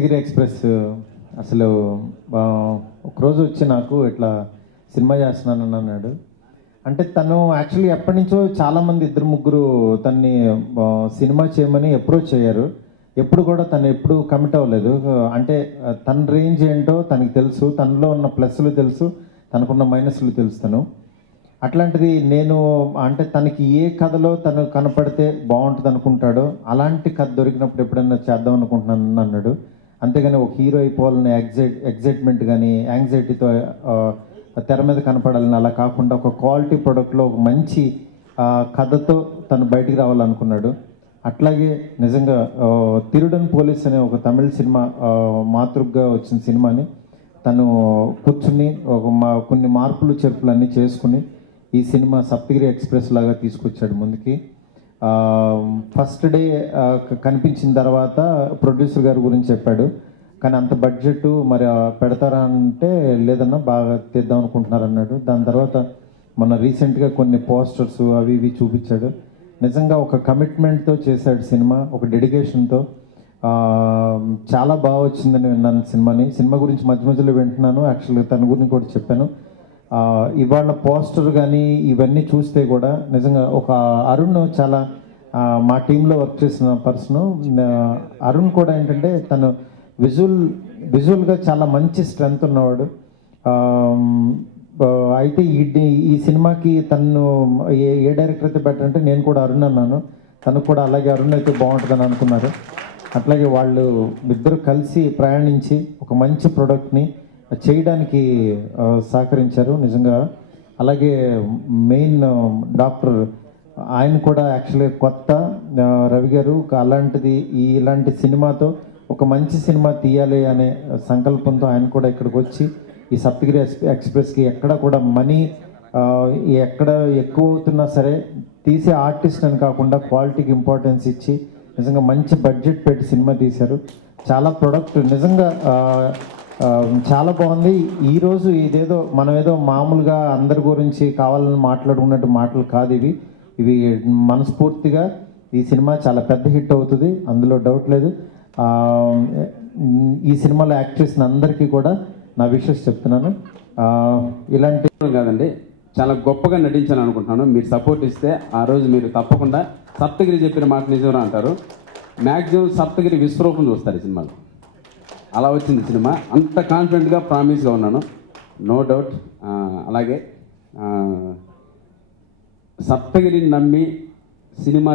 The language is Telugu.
సప్తగిరి ఎక్స్ప్రెస్ అసలు ఒకరోజు వచ్చి నాకు ఇట్లా సినిమా చేస్తున్నానని అన్నాడు. అంటే తను యాక్చువల్లీ ఎప్పటి నుంచో చాలామంది ఇద్దరు ముగ్గురు తన్ని సినిమా చేయమని అప్రోచ్ అయ్యారు. ఎప్పుడు కూడా తను ఎప్పుడు కమిట్ అవ్వలేదు. అంటే తన రేంజ్ ఏంటో తనకి తెలుసు, తనలో ఉన్న ప్లస్లు తెలుసు, తనకున్న మైనస్లు తెలుస్తాను. అట్లాంటిది నేను అంటే తనకి ఏ కథలో తను కనపడితే బాగుంటుంది అనుకుంటాడో అలాంటి కథ దొరికినప్పుడు ఎప్పుడైనా చేద్దాం అనుకుంటున్నాను అన్నాడు. అంతేగాని ఒక హీరో అయిపోవాలని ఎగ్జైట్మెంట్ కానీ యాంగ్జైటీతో తెర మీద కనపడాలని అలా కాకుండా ఒక క్వాలిటీ ప్రోడక్ట్లో ఒక మంచి కథతో తను బయటికి రావాలనుకున్నాడు. అట్లాగే నిజంగా తిరుడన్ పోలీస్ అనే ఒక తమిళ సినిమా మాతృగా వచ్చిన సినిమాని తను కూర్చుని కొన్ని మార్పులు చేర్పులు అన్నీ చేసుకుని ఈ సినిమా సప్తగిరి ఎక్స్ప్రెస్ లాగా తీసుకొచ్చాడు ముందుకి. ఫస్ట్ డే కనిపించిన తర్వాత ప్రొడ్యూసర్ గారి గురించి చెప్పాడు. కానీ అంత బడ్జెట్ మరి పెడతారా అంటే లేదన్నా బాగా తీద్దాం అనుకుంటున్నారు అన్నాడు. దాని తర్వాత మన రీసెంట్గా కొన్ని పోస్టర్స్ అవి ఇవి చూపించాడు. నిజంగా ఒక కమిట్మెంట్తో చేశాడు సినిమా, ఒక డెడికేషన్తో. చాలా బాగా వచ్చిందని విన్నాను సినిమా గురించి మధ్య మధ్యలో వింటున్నాను. యాక్చువల్గా తన గురించి కూడా చెప్పాను. ఇవాళ పోస్టర్ కానీ ఇవన్నీ చూస్తే కూడా నిజంగా ఒక అరుణ్ చాలా మా టీంలో వర్క్ చేసిన పర్సన్. అరుణ్ కూడా ఏంటంటే తను విజువల్గా చాలా మంచి స్ట్రెంగ్త్ ఉన్నవాడు. అయితే ఈ సినిమాకి తను ఏ డైరెక్టర్ అయితే బెటర్ అంటే నేను కూడా అరుణ్ అన్నాను. తను కూడా అలాగే అరుణ్ అయితే బాగుంటుందని అనుకున్నారు. అట్లాగే వాళ్ళు ఇద్దరు కలిసి ప్రయాణించి ఒక మంచి ప్రోడక్ట్ని చేయడానికి సహకరించారు నిజంగా. అలాగే మెయిన్ డాక్టర్ ఆయన కూడా యాక్చువల్గా కొత్త రవి గారు అలాంటిది ఇలాంటి సినిమాతో ఒక మంచి సినిమా తీయాలి అనే సంకల్పంతో ఆయన కూడా ఇక్కడికి వచ్చి ఈ సప్తగిరి ఎక్స్ప్రెస్కి ఎక్కడ కూడా మనీ ఎక్కడ ఎక్కువ అవుతున్నా సరే తీసే ఆర్టిస్ట్ అని కాకుండా క్వాలిటీకి ఇంపార్టెన్స్ ఇచ్చి నిజంగా మంచి బడ్జెట్ పెట్టి సినిమా తీశారు. చాలా ప్రొడక్ట్ నిజంగా చాలా బాగుంది. ఈరోజు ఇదేదో మనం ఏదో మామూలుగా అందరి గురించి కావాలని మాట్లాడుకున్నట్టు మాటలు కాదు ఇవి మనస్ఫూర్తిగా ఈ సినిమా చాలా పెద్ద హిట్ అవుతుంది, అందులో డౌట్ లేదు. ఈ సినిమాలో యాక్ట్ చేసిన అందరికీ కూడా నా విషెస్ చెప్తున్నాను. ఇలాంటి కాదండి, చాలా గొప్పగా నటించాను అనుకుంటున్నాను. మీరు సపోర్ట్ ఇస్తే ఆ రోజు మీరు తప్పకుండా సప్తగిరి చెప్పిన మాట నిజంగా అంటారు. మ్యాక్సిమం సప్తగిరి విశ్వరూపం చూస్తారు ఈ సినిమాలో. అలా వచ్చింది సినిమా. అంత కాన్ఫిడెంట్గా ప్రామిస్గా ఉన్నాను, నో డౌట్. అలాగే సప్తగిరిని నమ్మి సినిమా